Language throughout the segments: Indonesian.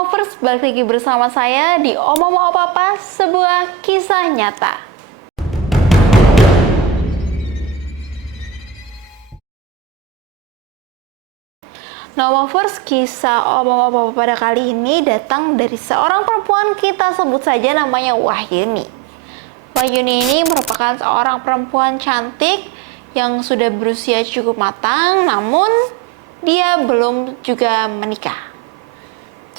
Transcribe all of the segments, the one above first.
Omovers, balik lagi bersama saya di Omong Mau Papa, sebuah kisah nyata. Omovers, kisah Omong Mau Papa pada kali ini datang dari seorang perempuan, kita sebut saja namanya Wahyuni. Wahyuni ini merupakan seorang perempuan cantik yang sudah berusia cukup matang, namun dia belum juga menikah.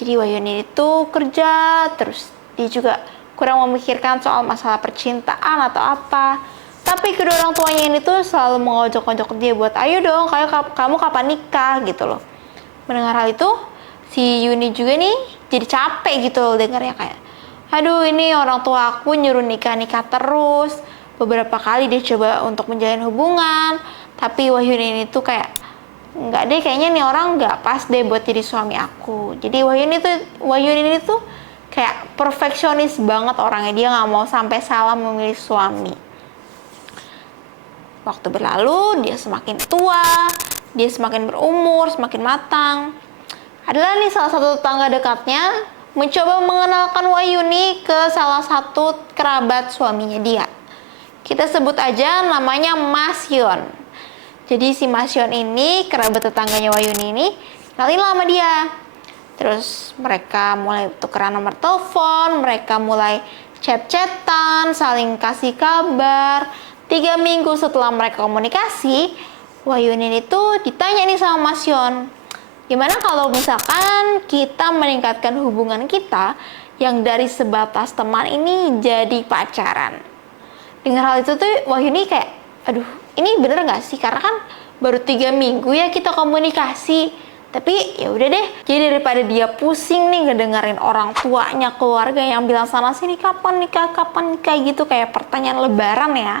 Jadi Wahyuni itu kerja, terus dia juga kurang memikirkan soal masalah percintaan atau apa. Tapi kedua orang tuanya ini tuh selalu mengojok-ojok dia buat, ayo dong, kamu kapan nikah gitu loh. Mendengar hal itu, si Yuni juga nih jadi capek gitu loh dengarnya, kayak, aduh ini orang tua aku nyuruh nikah-nikah terus. Beberapa kali dia coba untuk menjalin hubungan, tapi Wahyuni ini tuh kayak, nggak deh, kayaknya nih orang nggak pas deh buat jadi suami aku. Jadi Wahyuni ini tuh kayak perfeksionis banget orangnya, dia nggak mau sampai salah memilih suami. Waktu berlalu, dia semakin tua, dia semakin berumur, semakin matang. Adalah nih salah satu tetangga dekatnya mencoba mengenalkan Wahyuni ke salah satu kerabat suaminya dia. Kita sebut aja namanya Mas Yon. Jadi si Mas Yon ini, kerabat tetangganya Wahyuni ini, kenalin lah sama dia. Terus mereka mulai tukeran nomor telepon, mereka mulai chat-chatan, saling kasih kabar. 3 minggu setelah mereka komunikasi, Wahyuni itu ditanya nih sama Mas Yon, gimana kalau misalkan kita meningkatkan hubungan kita yang dari sebatas teman ini jadi pacaran? Dengar hal itu tuh Wahyuni kayak, aduh, ini bener nggak sih? Karena kan baru 3 minggu ya kita komunikasi. Tapi ya udah deh. Jadi daripada dia pusing nih ngedengerin orang tuanya, keluarga yang bilang sana sini kapan nikah gitu, kayak pertanyaan lebaran ya.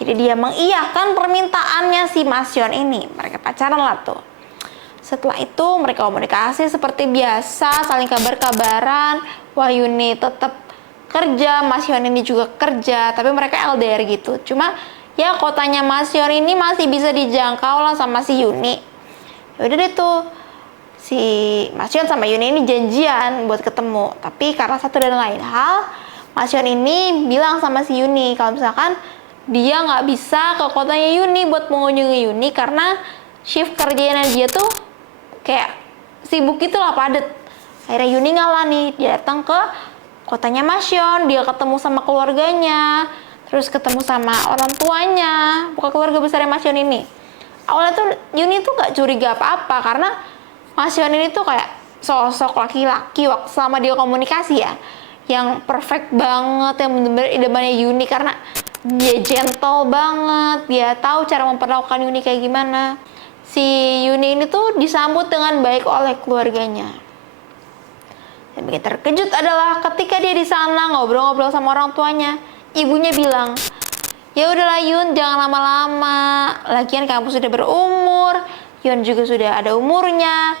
Jadi dia mengiyakan permintaannya si Mas Yon ini. Mereka pacaran lah tuh. Setelah itu mereka komunikasi seperti biasa, saling kabar-kabaran. Wahyuni tetap kerja, Mas Yon ini juga kerja, tapi mereka LDR gitu. Cuma ya kotanya Mas Yon ini masih bisa dijangkau lah sama si Yuni. Yaudah deh tuh, si Mas Yon sama Yuni ini janjian buat ketemu. Tapi karena satu dan lain hal, Mas Yon ini bilang sama si Yuni kalau misalkan dia nggak bisa ke kotanya Yuni buat mengunjungi Yuni karena shift kerjanya dia tuh kayak sibuk gitu lah, padet. Akhirnya Yuni ngalah nih, dia datang ke kotanya Mas Yon, dia ketemu sama keluarganya, terus ketemu sama orang tuanya, bukan keluarga besarnya Mas Yon ini. Awalnya tuh Yuni tuh gak curiga apa-apa karena Mas Yon ini tuh kayak sosok laki-laki waktu selama dia komunikasi ya, yang perfect banget, yang bener-bener idamannya Yuni karena dia gentle banget, dia tahu cara memperlakukan Yuni kayak gimana. Si Yuni ini tuh disambut dengan baik oleh keluarganya. Dan bikin terkejut adalah ketika dia di sana ngobrol-ngobrol sama orang tuanya, ibunya bilang, ya udahlah Yun, jangan lama-lama. Lagian kamu sudah berumur, Yun juga sudah ada umurnya.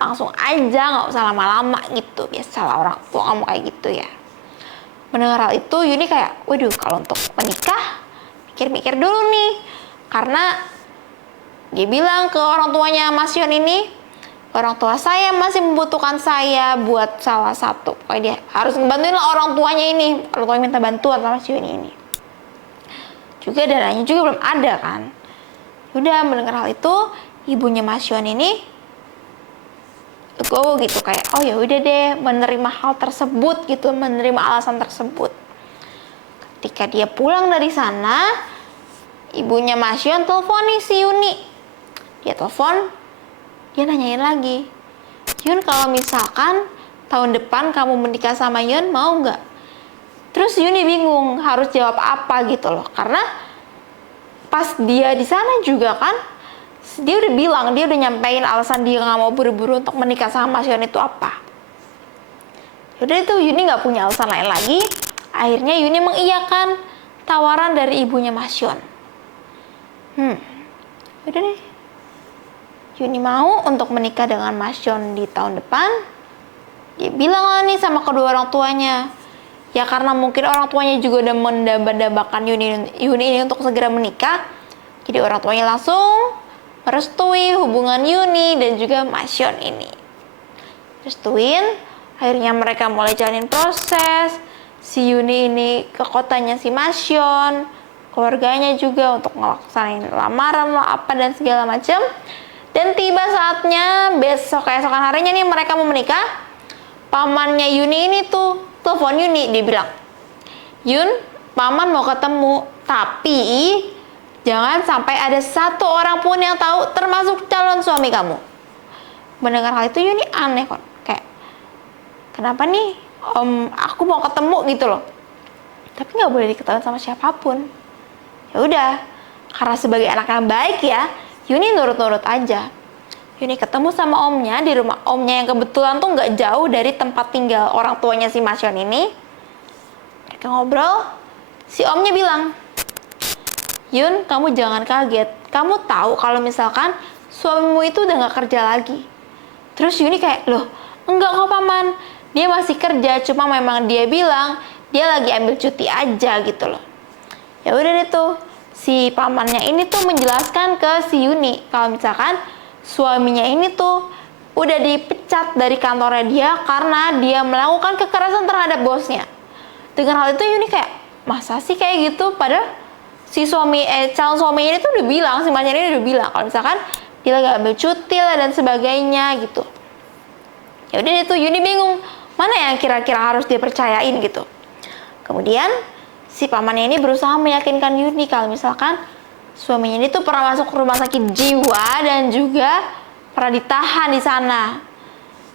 Langsung aja, nggak usah lama-lama gitu. Biasalah orang tua kamu kayak gitu ya. Mendengar hal itu, Yuni kayak, waduh, kalau untuk menikah, mikir-mikir dulu nih. Karena dia bilang ke orang tuanya Mas Yon ini, orang tua saya masih membutuhkan saya buat salah satu. Pokoknya dia harus ngebantuin lah orang tuanya ini. Orang tuanya minta bantuan sama si Yuni ini. Juga dananya juga belum ada kan. Udah mendengar hal itu, ibunya Mas Yon ini go gitu, kayak, oh ya udah deh, menerima hal tersebut gitu, menerima alasan tersebut. Ketika dia pulang dari sana, ibunya Mas Yon telepon nih si Yuni. Dia telepon, dia nanyain lagi, Yun, kalau misalkan tahun depan kamu menikah sama Yun, mau nggak? Terus Yuni bingung harus jawab apa gitu loh, karena pas dia di sana juga kan, dia udah bilang, dia udah nyampein alasan dia nggak mau buru-buru untuk menikah sama Mas Yon itu apa. Yaudah itu Yuni nggak punya alasan lain lagi. Akhirnya Yuni mengiyakan tawaran dari ibunya Mas Yon. Udah deh, Yuni mau untuk menikah dengan Mas Yon di tahun depan. Dia bilang lah nih sama kedua orang tuanya. Ya karena mungkin orang tuanya juga udah mendambakan Yuni ini untuk segera menikah. Jadi orang tuanya langsung merestui hubungan Yuni dan juga Mas Yon ini. Restuin, Akhirnya mereka mulai jalanin proses. Si Yuni ini ke kotanya si Masyon, keluarganya juga untuk ngelaksanain lamaran lah apa dan segala macam. Dan tiba saatnya keesokan harinya nih mereka mau menikah. Pamannya Yuni ini tuh telepon Yuni, dia bilang, "Yun, paman mau ketemu, tapi jangan sampai ada satu orang pun yang tahu, termasuk calon suami kamu." Mendengar hal itu Yuni aneh kok, kayak kenapa nih aku mau ketemu gitu loh, tapi nggak boleh diketahui sama siapapun. Ya udah, karena sebagai anak yang baik ya, Yuni nurut-nurut aja. Yuni ketemu sama omnya di rumah omnya yang kebetulan tuh nggak jauh dari tempat tinggal orang tuanya si Masyon ini. Mereka ngobrol, si omnya bilang, "Yun, kamu jangan kaget. Kamu tahu kalau misalkan suamimu itu udah nggak kerja lagi." Terus Yuni kayak, "Loh, enggak kok paman. Dia masih kerja, cuma memang dia bilang dia lagi ambil cuti aja gitu loh." Ya udah deh tuh, si pamannya ini tuh menjelaskan ke si Yuni kalau misalkan suaminya ini tuh udah dipecat dari kantornya dia karena dia melakukan kekerasan terhadap bosnya. Dengan hal itu Yuni kayak, masa sih kayak gitu? Padahal si calon suami ini tuh udah bilang, si Masyon ini udah bilang kalau misalkan dia lagi ambil cuti lah dan sebagainya gitu. Ya udah itu Yuni bingung mana yang kira-kira harus dia percayain gitu. Kemudian si pamannya ini berusaha meyakinkan Yuni kalau misalkan suaminya ini tuh pernah masuk ke rumah sakit jiwa dan juga pernah ditahan di sana.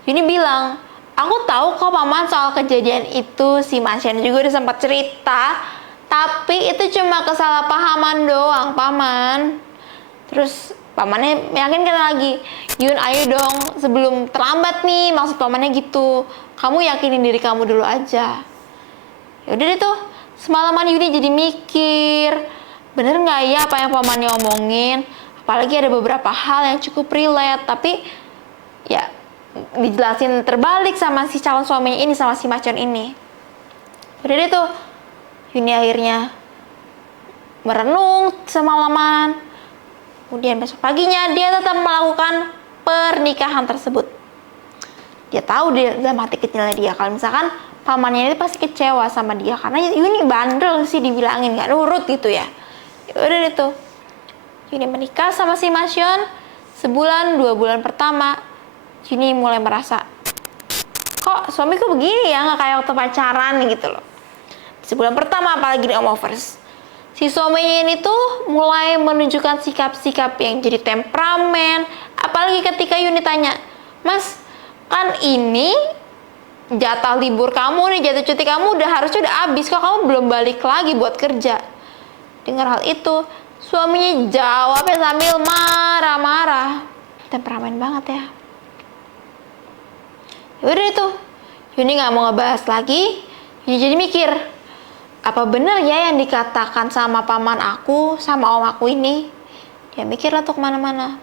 Yuni bilang, "Aku tahu kok paman soal kejadian itu, si Masyon juga udah sempat cerita, tapi itu cuma kesalahpahaman doang paman." Terus pamannya meyakinkan lagi, "Yun, ayo dong sebelum terlambat nih," maksud pamannya gitu. "Kamu yakinin diri kamu dulu aja." Yaudah deh tuh, semalaman Yuni jadi mikir, bener nggak ya apa yang pamannya omongin? Apalagi ada beberapa hal yang cukup relate, tapi ya dijelasin terbalik sama si calon suaminya ini, sama si Masyon ini. Udah deh tuh, Yuni akhirnya merenung semalaman. Kemudian besok paginya dia tetap melakukan pernikahan tersebut. Dia tahu dalam hati kecilnya dia kalau misalkan pamannya ini pasti kecewa sama dia karena Yuni bandel sih, dibilangin nggak nurut gitu ya. Udah deh tuh, Yuni menikah sama si Masyon. Sebulan 2 bulan pertama Yuni mulai merasa, kok suamiku begini ya, nggak kayak waktu pacaran gitu loh. Sebulan pertama apalagi di Omovers, si suaminya ini tuh mulai menunjukkan sikap-sikap yang jadi temperamen. Apalagi ketika Yuni tanya, "Mas, kan ini jatah libur kamu nih, jatah cuti kamu harusnya udah habis, kok kamu belum balik lagi buat kerja?" Dengar hal itu, suaminya jawabnya sambil marah-marah. Temperamen banget ya. Udah itu, Yuni nggak mau ngebahas lagi. Yuni jadi mikir, apa bener ya yang dikatakan sama paman aku, sama om aku ini? Dia mikir lah tuh kemana-mana.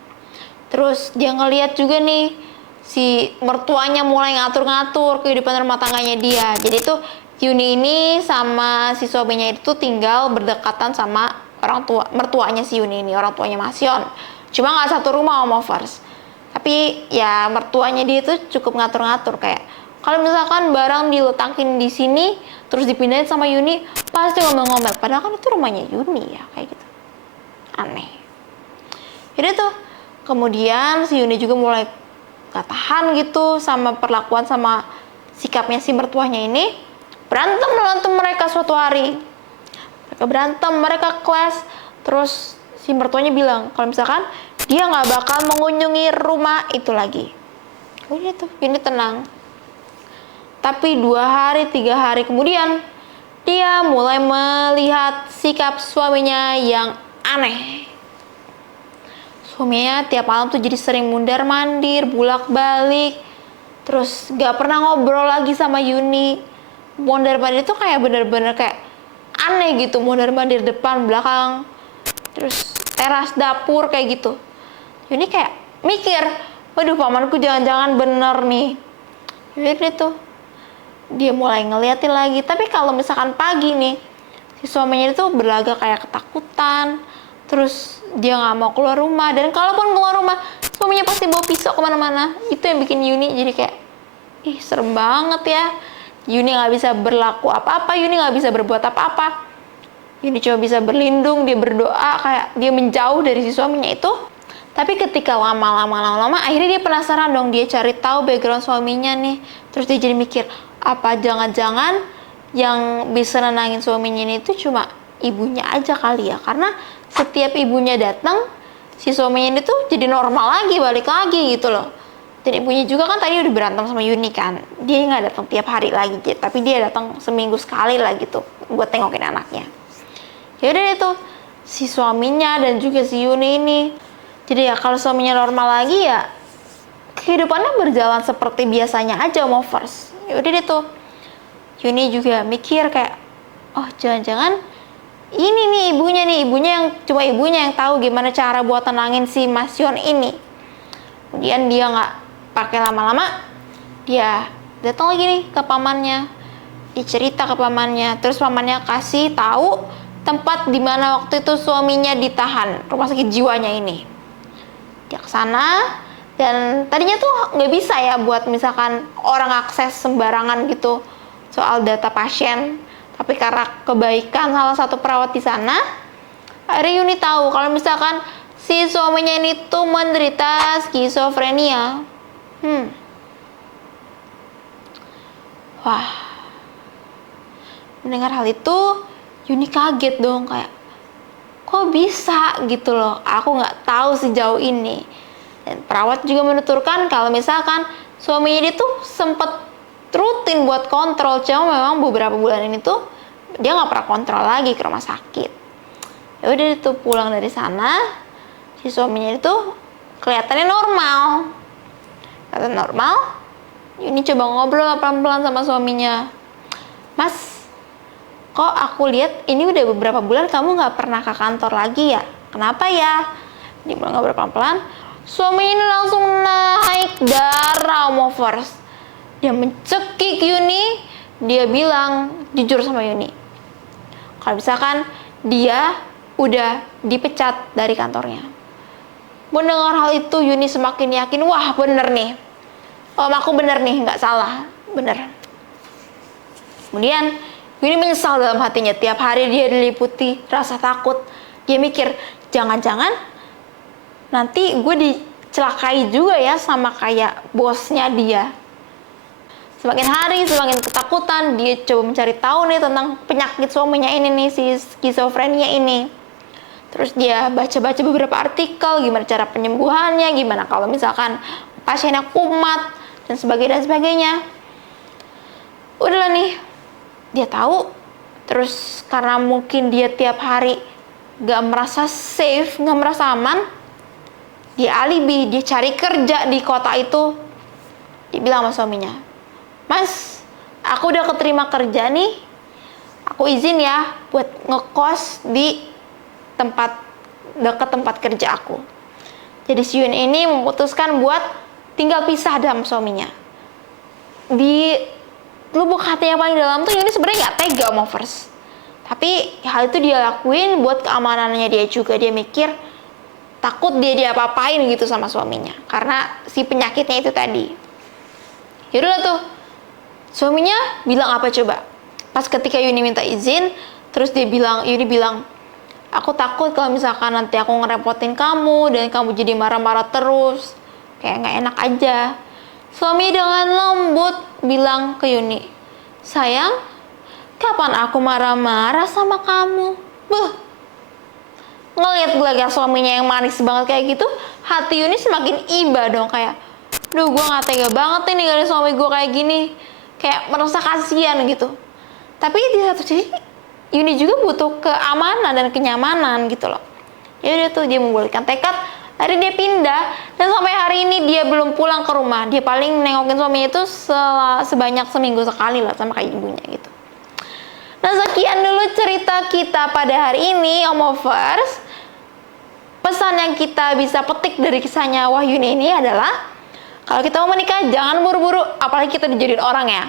Terus dia ngeliat juga nih, si mertuanya mulai ngatur-ngatur kehidupan rumah tangganya dia. Jadi tuh Yuni ini sama si suaminya itu tinggal berdekatan sama orang tua, mertuanya si Yuni ini, orang tuanya Masyon. Cuma nggak satu rumah Omovers. Tapi ya mertuanya dia itu cukup ngatur-ngatur, kayak kalau misalkan barang diletakin di sini terus dipindahin sama Yuni, pasti ngomel-ngomel. Padahal kan itu rumahnya Yuni ya, kayak gitu. Aneh. Jadi tuh kemudian si Yuni juga mulai gak tahan gitu sama perlakuan sama sikapnya si mertuanya ini. Berantem mereka suatu hari. Mereka berantem, mereka clash. Terus si mertuanya bilang kalau misalkan dia nggak bakal mengunjungi rumah itu lagi. Udah tuh, Yuni tenang. Tapi 2 hari, 3 hari kemudian dia mulai melihat sikap suaminya yang aneh. Suaminya tiap malam tuh jadi sering mundar-mandir, bolak-balik. Terus gak pernah ngobrol lagi sama Yuni. Mondar-mandir itu kayak bener-bener kayak aneh gitu, mondar-mandir depan belakang, terus teras dapur kayak gitu. Yuni kayak mikir, waduh pamanku jangan-jangan bener nih. Jadi tuh dia mulai ngeliatin lagi. Tapi kalau misalkan pagi nih, si suaminya itu berlagak kayak ketakutan. Terus dia nggak mau keluar rumah, dan kalaupun keluar rumah suaminya pasti bawa pisau kemana-mana. Itu yang bikin Yuni jadi kayak Ih, serem banget ya. Yuni nggak bisa berlaku apa-apa, Yuni nggak bisa berbuat apa-apa. Yuni cuma bisa berlindung, dia berdoa, kayak dia menjauh dari si suaminya itu. Tapi ketika lama-lama, akhirnya dia penasaran dong, dia cari tahu background suaminya nih. Terus dia jadi mikir, apa jangan-jangan yang bisa nenangin suaminya ini itu cuma ibunya aja kali ya. Karena setiap ibunya datang, si suaminya ini tuh jadi normal lagi, balik lagi gitu loh. Dan ibunya juga kan tadi udah berantem sama Yuni kan. Dia nggak datang tiap hari lagi, tapi dia datang seminggu sekali lah gitu buat tengokin anaknya. Ya udah itu si suaminya dan juga si Yuni ini. Jadi ya kalau suaminya normal lagi ya kehidupannya berjalan seperti biasanya aja Movers. Ya udah itu. Yuni juga mikir kayak, oh jangan-jangan ini nih ibunya yang cuma ibunya yang tahu gimana cara buat tenangin si Mas Yon ini. Kemudian dia nggak pakai lama-lama, dia datang lagi nih ke pamannya, dicerita ke pamannya, terus pamannya kasih tahu tempat di mana waktu itu suaminya ditahan, rumah sakit jiwanya ini. Dia ke sana dan tadinya tuh nggak bisa ya buat misalkan orang akses sembarangan gitu soal data pasien, tapi karena kebaikan salah satu perawat di sana, akhirnya Yuni tahu kalau misalkan si suaminya ini tuh menderita skizofrenia. Wah, mendengar hal itu Yuni kaget dong, kayak kok bisa gitu loh, aku nggak tahu sejauh ini. Dan perawat juga menuturkan kalau misalkan suaminya dia tuh sempet rutin buat kontrol, cuma memang beberapa bulan ini tuh dia nggak pernah kontrol lagi ke rumah sakit. Ya udah itu pulang dari sana, si suaminya itu kelihatannya normal. Kata normal, Yuni coba ngobrol pelan-pelan sama suaminya. Mas, kok aku lihat ini udah beberapa bulan kamu nggak pernah ke kantor lagi ya? Kenapa ya? Dia mulai ngobrol pelan-pelan. Suami ini langsung naik darah Movers. Dia mencekik Yuni. Dia bilang jujur sama Yuni, kalau misalkan dia udah dipecat dari kantornya. Mendengar hal itu Yuni semakin yakin, wah bener nih, om aku bener nih, nggak salah, bener. Kemudian Yuni menyesal dalam hatinya, tiap hari dia diliputi rasa takut. Dia mikir, jangan-jangan nanti gue dicelakai juga ya sama kayak bosnya dia. Semakin hari semakin ketakutan, dia coba mencari tahu nih tentang penyakit suaminya ini nih, si skizofrenia ini. Terus dia baca-baca beberapa artikel, gimana cara penyembuhannya, gimana kalau misalkan pasiennya kumat, dan sebagainya. Udahlah nih, dia tahu. Terus karena mungkin dia tiap hari gak merasa safe, gak merasa aman, dia alibi, dia cari kerja di kota itu. Dia bilang sama suaminya, Mas, aku udah keterima kerja nih, aku izin ya buat ngekos di dekat tempat kerja aku. Jadi si Yun ini memutuskan buat tinggal pisah dengan suaminya. Di lubuk hati yang paling dalam tuh Yuni sebenarnya nggak tega Movers. Tapi hal itu dia lakuin buat keamanannya dia juga. Dia mikir takut dia diapa-apain gitu sama suaminya karena si penyakitnya itu tadi. Yaudah tuh, suaminya bilang apa coba? Pas ketika Yuni minta izin, terus Yuni bilang, aku takut kalau misalkan nanti aku ngerepotin kamu dan kamu jadi marah-marah terus, kayak nggak enak aja. Suami dengan lembut bilang ke Yuni, sayang, kapan aku marah-marah sama kamu? Ngeliat gelagat suaminya yang manis banget kayak gitu, hati Yuni semakin iba dong, kayak, duh gue nggak tega banget nih ninggalin suami gue kayak gini, kayak merasa kasihan gitu. Tapi di satu sisi Yuni juga butuh keamanan dan kenyamanan gitu loh. Ya udah tuh dia membolehkan tekad, akhirnya dia pindah dan sampai hari ini dia belum pulang ke rumah. Dia paling nengokin suaminya itu sebanyak seminggu sekali lah sama kayak ibunya gitu. Nah sekian dulu cerita kita pada hari ini Omovers. Pesan yang kita bisa petik dari kisahnya Wahyuni ini adalah kalau kita mau menikah jangan buru-buru, apalagi kita dijadiin orang ya.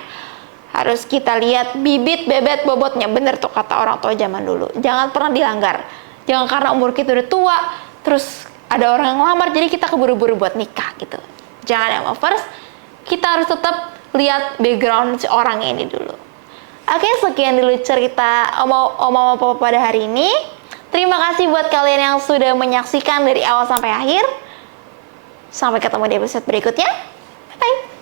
Harus kita lihat bibit bebet bobotnya, bener tuh kata orang tua zaman dulu. Jangan pernah dilanggar. Jangan karena umur kita udah tua, terus ada orang yang ngelamar, jadi kita keburu-buru buat nikah gitu. Jangan ya Movers, kita harus tetap lihat background si orang ini dulu. Oke, sekian dulu cerita Oma Papa pada hari ini. Terima kasih buat kalian yang sudah menyaksikan dari awal sampai akhir. Sampai ketemu di episode berikutnya. Bye-bye.